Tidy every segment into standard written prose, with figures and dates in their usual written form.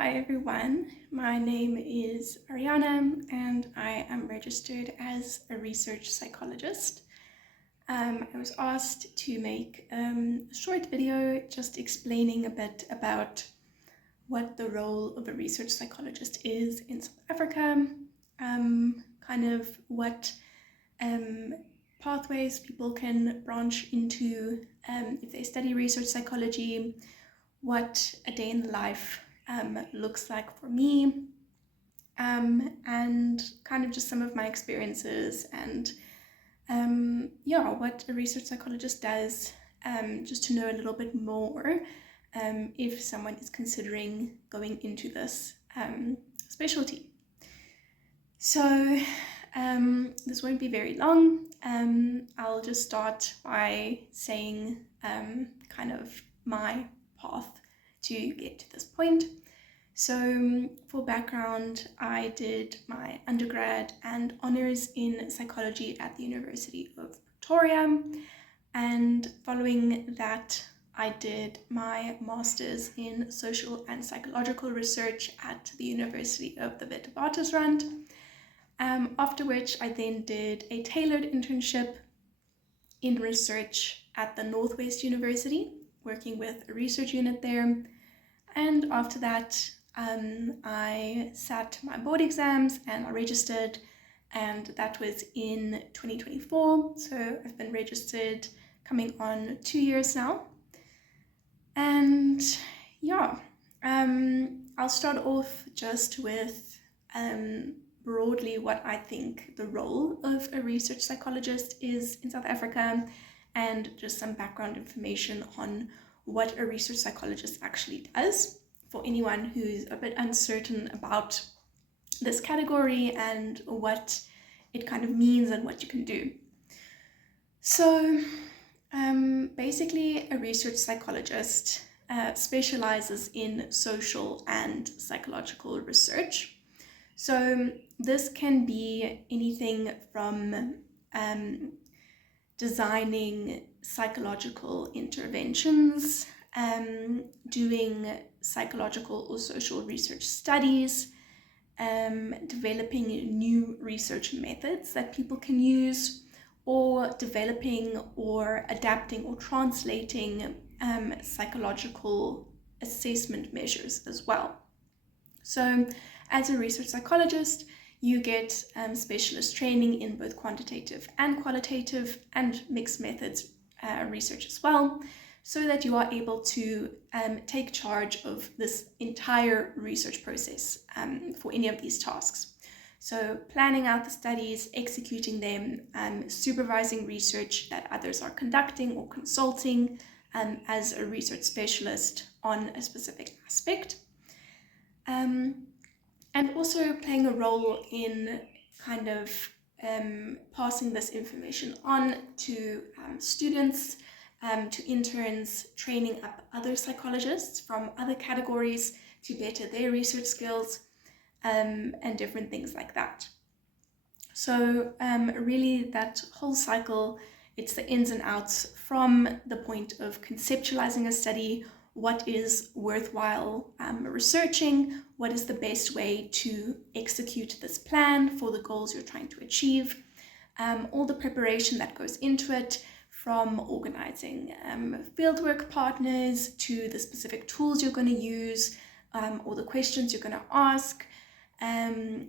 Hi everyone, my name is Arianna and I am registered as a research psychologist. I was asked to make a short video just explaining a bit about what the role of a research psychologist is in South Africa, kind of what pathways people can branch into if they study research psychology, what a day in the life looks like for me, and kind of just some of my experiences and what a research psychologist does, just to know a little bit more if someone is considering going into this specialty. So this won't be very long. I'll just start by saying kind of my path to get to this point. So for background, I did my undergrad and honors in psychology at the University of Pretoria, and following that I did my master's in social and psychological research at the University of the Witwatersrand, after which I then did a tailored internship in research at the Northwest University, working with a research unit there. And after that, I sat my board exams and I registered, and that was in 2024. So I've been registered coming on 2 years now. And I'll start off just with broadly what I think the role of a research psychologist is in South Africa, and just some background information on what a research psychologist actually does for anyone who's a bit uncertain about this category and what it kind of means and what you can do. So basically, a research psychologist specializes in social and psychological research. So this can be anything from designing psychological interventions, doing psychological or social research studies, developing new research methods that people can use, or developing or adapting or translating psychological assessment measures as well. So as a research psychologist, you get specialist training in both quantitative and qualitative and mixed methods research as well, so that you are able to take charge of this entire research process for any of these tasks. So planning out the studies, executing them, supervising research that others are conducting or consulting as a research specialist on a specific aspect. And also playing a role in kind of passing this information on to students, to interns, training up other psychologists from other categories to better their research skills, and different things like that. So really that whole cycle, it's the ins and outs from the point of conceptualizing a study. What is worthwhile researching? What is the best way to execute this plan for the goals you're trying to achieve? All the preparation that goes into it, from organizing fieldwork partners to the specific tools you're going to use, or the questions you're going to ask,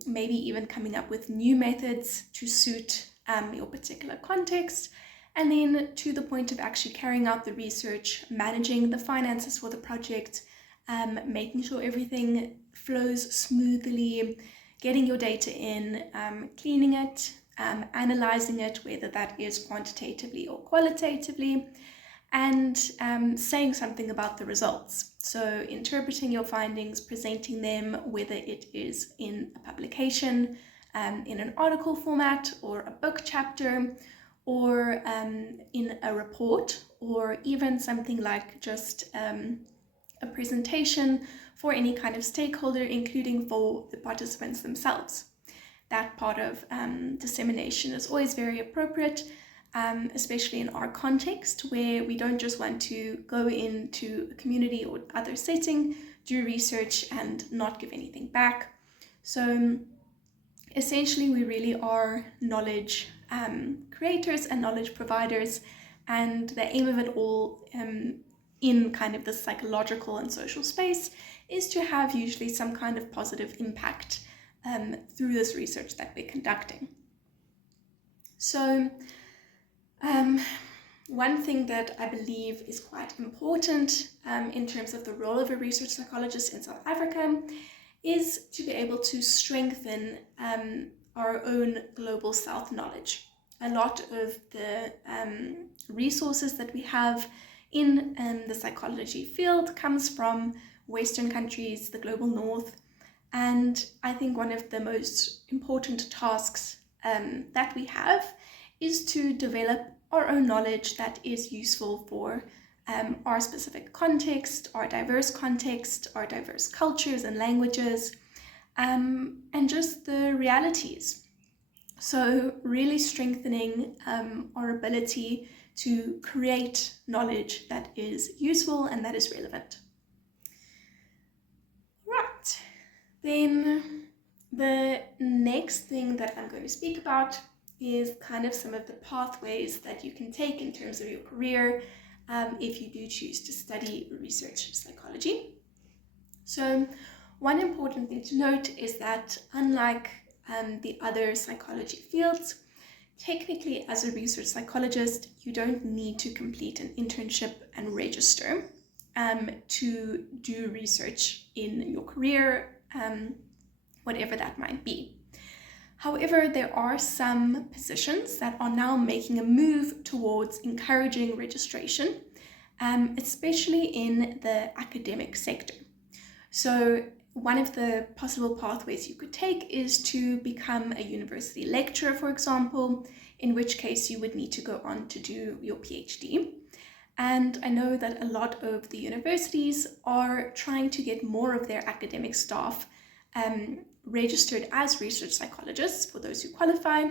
maybe even coming up with new methods to suit your particular context. And then to the point of actually carrying out the research, managing the finances for the project, making sure everything flows smoothly, getting your data in, cleaning it, analyzing it, whether that is quantitatively or qualitatively, and saying something about the results. So interpreting your findings, presenting them, whether it is in a publication, in an article format or a book chapter, or in a report, or even something like just a presentation for any kind of stakeholder, including for the participants themselves. That part of dissemination is always very appropriate, especially in our context, where we don't just want to go into a community or other setting do research and not give anything back. So essentially, we really are knowledge creators and knowledge providers, and the aim of it all in kind of the psychological and social space is to have usually some kind of positive impact through this research that we're conducting. So one thing that I believe is quite important in terms of the role of a research psychologist in South Africa is to be able to strengthen our own global South knowledge. A lot of the resources that we have in the psychology field comes from Western countries, the global North, and I think one of the most important tasks that we have is to develop our own knowledge that is useful for our specific context, our diverse cultures and languages, and just the realities. So really strengthening our ability to create knowledge that is useful and that is relevant. Right, then the next thing that I'm going to speak about is kind of some of the pathways that you can take in terms of your career if you do choose to study research psychology. So one important thing to note is that unlike the other psychology fields, technically as a research psychologist, you don't need to complete an internship and register to do research in your career, whatever that might be. However, there are some positions that are now making a move towards encouraging registration, especially in the academic sector. So one of the possible pathways you could take is to become a university lecturer, for example, in which case you would need to go on to do your PhD. And I know that a lot of the universities are trying to get more of their academic staff registered as research psychologists for those who qualify,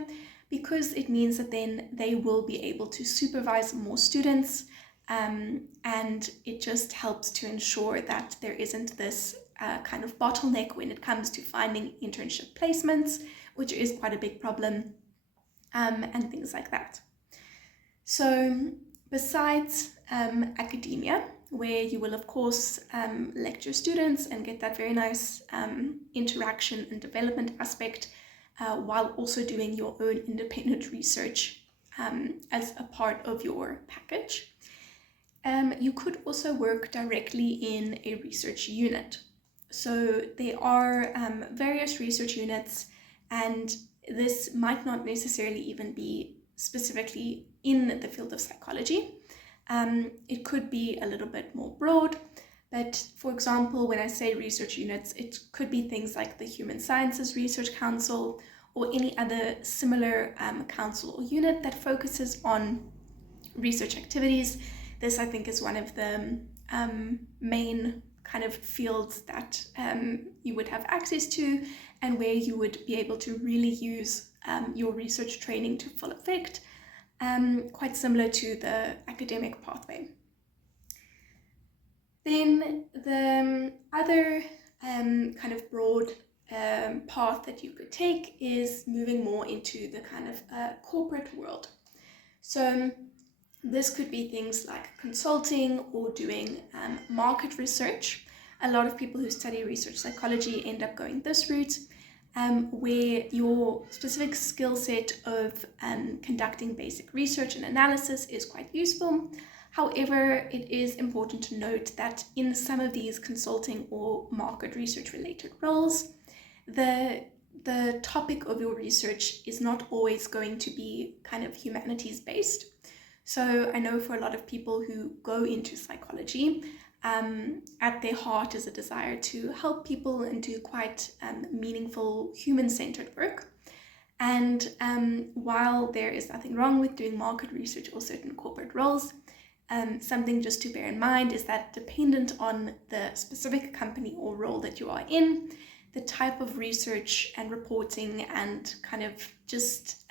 because it means that then they will be able to supervise more students, and it just helps to ensure that there isn't this kind of bottleneck when it comes to finding internship placements, which is quite a big problem, and things like that. So besides academia, where you will of course lecture students and get that very nice interaction and development aspect, while also doing your own independent research as a part of your package. You could also work directly in a research unit. So there are various research units, and this might not necessarily even be specifically in the field of psychology. It could be a little bit more broad, but for example, when I say research units, it could be things like the Human Sciences Research Council or any other similar council or unit that focuses on research activities. This, I think, is one of the main kind of fields that you would have access to, and where you would be able to really use your research training to full effect. Quite similar to the academic pathway. Then the other kind of broad path that you could take is moving more into the kind of corporate world. So this could be things like consulting or doing market research. A lot of people who study research psychology end up going this route, where your specific skill set of conducting basic research and analysis is quite useful. However, it is important to note that in some of these consulting or market research related roles, the topic of your research is not always going to be kind of humanities based. So I know for a lot of people who go into psychology, at their heart is a desire to help people and do quite meaningful human-centered work. And while there is nothing wrong with doing market research or certain corporate roles, something just to bear in mind is that dependent on the specific company or role that you are in, the type of research and reporting and kind of just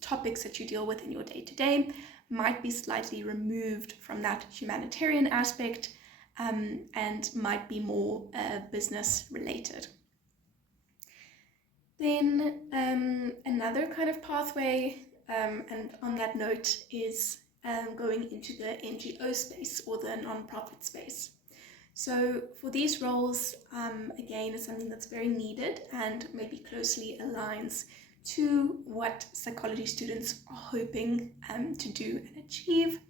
topics that you deal with in your day-to-day might be slightly removed from that humanitarian aspect, and might be more business related. Then another kind of pathway, and on that note, is going into the NGO space or the nonprofit space. So for these roles, again, is something that's very needed and maybe closely aligns to what psychology students are hoping to do and achieve.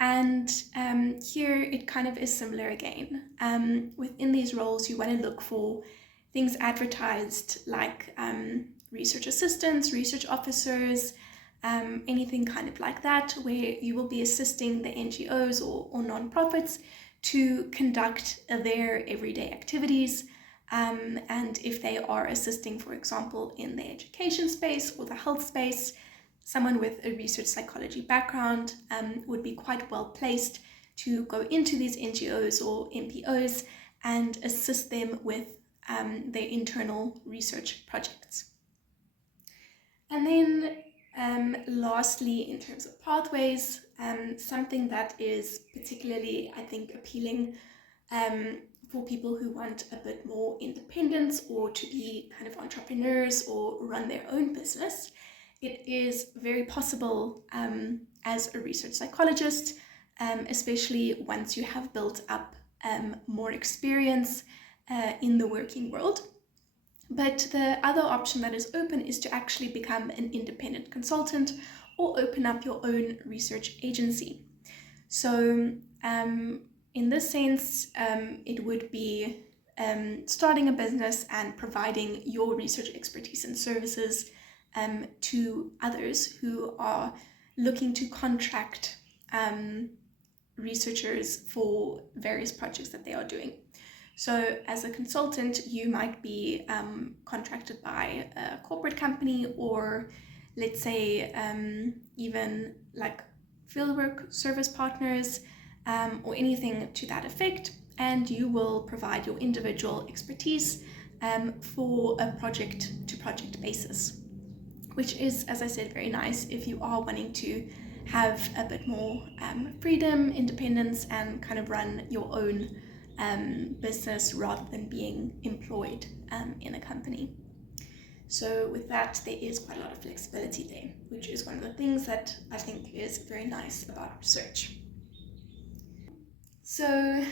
And here it kind of is similar again. Within these roles, you want to look for things advertised like research assistants, research officers, anything kind of like that, where you will be assisting the NGOs or nonprofits to conduct their everyday activities. And if they are assisting, for example, in the education space or the health space, someone with a research psychology background would be quite well placed to go into these NGOs or NPOs and assist them with their internal research projects. And then lastly, in terms of pathways, something that is particularly, I think, appealing for people who want a bit more independence or to be kind of entrepreneurs or run their own business. It is very possible as a research psychologist, especially once you have built up more experience in the working world. But the other option that is open is to actually become an independent consultant or open up your own research agency. So in this sense, it would be starting a business and providing your research expertise and services to others who are looking to contract researchers for various projects that they are doing. So as a consultant, you might be contracted by a corporate company, or let's say even like fieldwork service partners or anything to that effect, and you will provide your individual expertise for a project-to-project basis, which is, as I said, very nice if you are wanting to have a bit more freedom, independence, and kind of run your own business rather than being employed in a company. So with that, there is quite a lot of flexibility there, which is one of the things that I think is very nice about research. So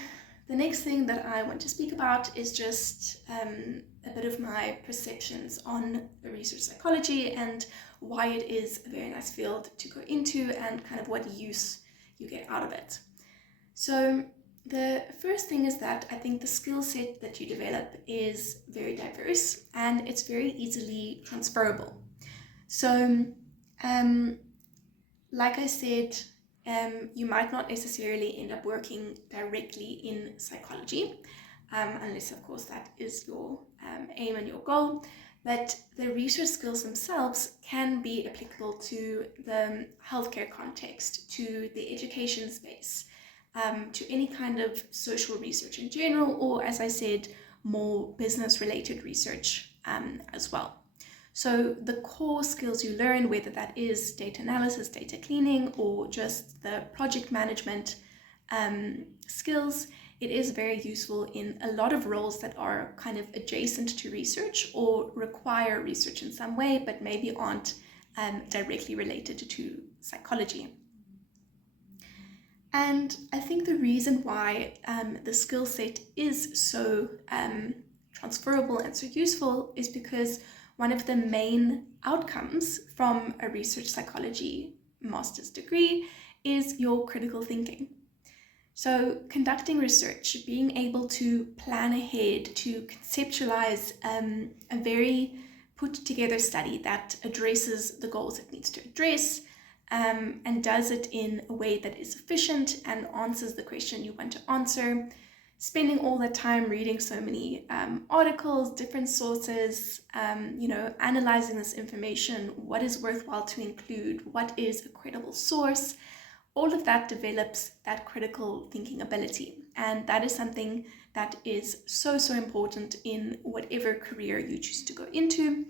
the next thing that I want to speak about is just a bit of my perceptions on research psychology and why it is a very nice field to go into and kind of what use you get out of it. So the first thing is that I think the skill set that you develop is very diverse and it's very easily transferable. So like I said, you might not necessarily end up working directly in psychology, unless of course that is your aim and your goal, but the research skills themselves can be applicable to the healthcare context, to the education space, to any kind of social research in general, or as I said, more business related research as well. So the core skills you learn, whether that is data analysis, data cleaning, or just the project management skills, it is very useful in a lot of roles that are kind of adjacent to research or require research in some way, but maybe aren't directly related to psychology. And I think the reason why the skill set is so transferable and so useful is because one of the main outcomes from a research psychology master's degree is your critical thinking. So conducting research, being able to plan ahead, to conceptualize a very put together study that addresses the goals it needs to address, and does it in a way that is efficient and answers the question you want to answer, spending all the time reading so many articles, different sources, analyzing this information, what is worthwhile to include, what is a credible source, all of that develops that critical thinking ability. And that is something that is so, so important in whatever career you choose to go into.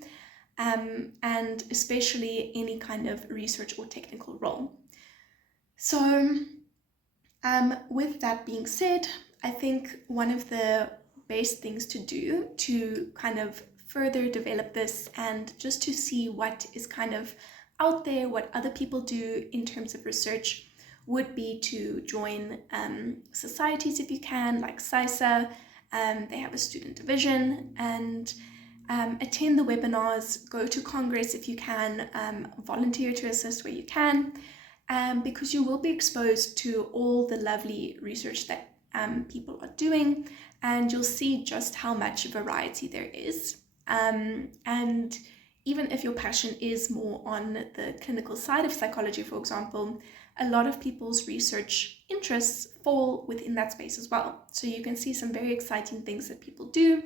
And especially any kind of research or technical role. So with that being said, I think one of the best things to do to kind of further develop this and just to see what is kind of out there, what other people do in terms of research, would be to join societies if you can, like SISA. They have a student division, and attend the webinars, go to Congress if you can, volunteer to assist where you can, because you will be exposed to all the lovely research that people are doing, and you'll see just how much variety there is. And even if your passion is more on the clinical side of psychology, for example, a lot of people's research interests fall within that space as well. So you can see some very exciting things that people do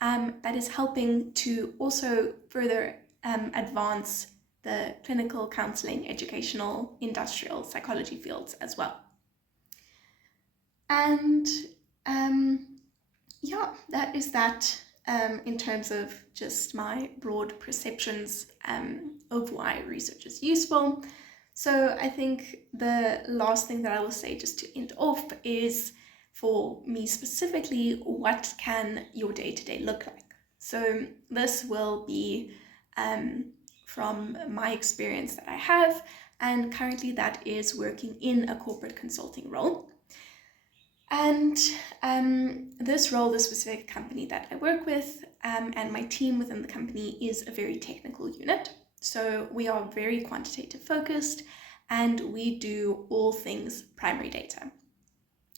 that is helping to also further advance the clinical, counseling, educational, industrial psychology fields as well. And yeah, that is that in terms of just my broad perceptions of why research is useful. So I think the last thing that I will say just to end off is, for me specifically, what can your day-to-day look like? So this will be from my experience that I have, and currently that is working in a corporate consulting role. And this role, the specific company that I work with, and my team within the company is a very technical unit. So we are very quantitative focused, and we do all things primary data.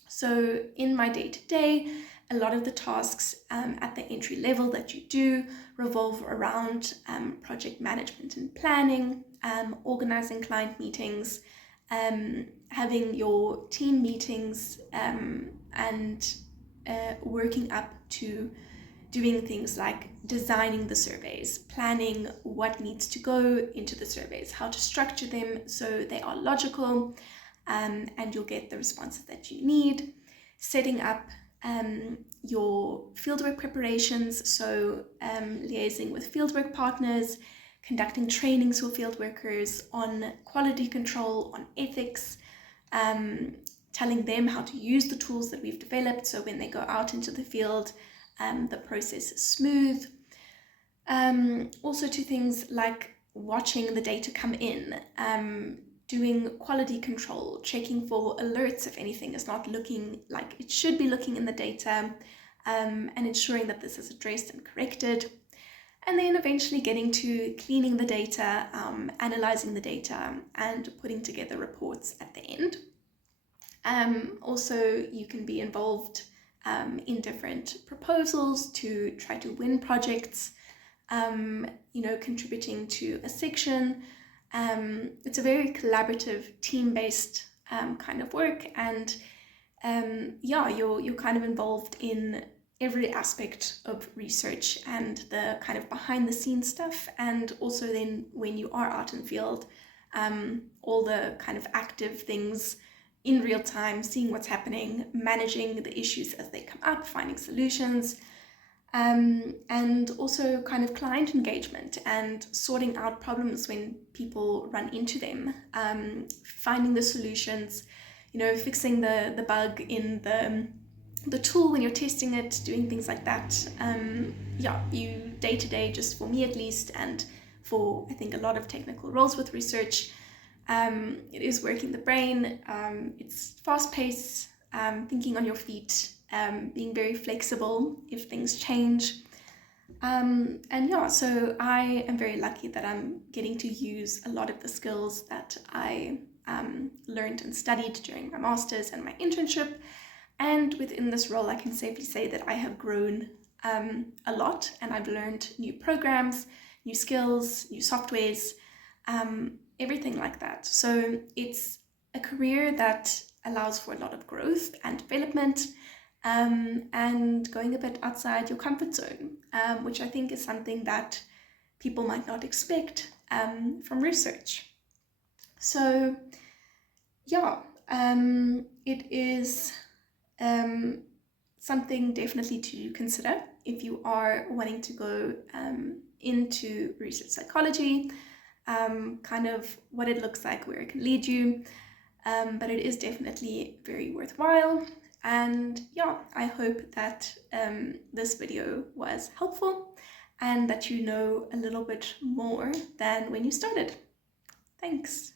So in my day-to-day, a lot of the tasks at the entry level that you do revolve around project management and planning, organizing client meetings, having your team meetings, and working up to doing things like designing the surveys, planning what needs to go into the surveys, how to structure them so they are logical, and you'll get the responses that you need, setting up your fieldwork preparations, so liaising with fieldwork partners, conducting trainings for field workers on quality control, on ethics, telling them how to use the tools that we've developed so when they go out into the field, the process is smooth. Also to things like watching the data come in, doing quality control, checking for alerts if anything is not looking like it should be looking in the data, and ensuring that this is addressed and corrected. And then eventually getting to cleaning the data, analyzing the data, and putting together reports at the end. Also, you can be involved in different proposals to try to win projects, contributing to a section. It's a very collaborative, team-based kind of work, and you're kind of involved in every aspect of research and the kind of behind the scenes stuff, and also then when you are out in field, all the kind of active things in real time, seeing what's happening, managing the issues as they come up, finding solutions, and also kind of client engagement and sorting out problems when people run into them, finding the solutions, fixing the bug in the tool when you're testing it, doing things like that. You day to day, just for me at least, and for I think a lot of technical roles with research, it is working the brain. It's fast paced, thinking on your feet, being very flexible if things change. So I am very lucky that I'm getting to use a lot of the skills that I learned and studied during my master's and my internship. And within this role, I can safely say that I have grown a lot, and I've learned new programs, new skills, new softwares, everything like that. So it's a career that allows for a lot of growth and development, and going a bit outside your comfort zone, which I think is something that people might not expect from research. So it is something definitely to consider if you are wanting to go into research psychology, kind of what it looks like, where it can lead you, but it is definitely very worthwhile. And yeah, I hope that this video was helpful and that you know a little bit more than when you started. Thanks.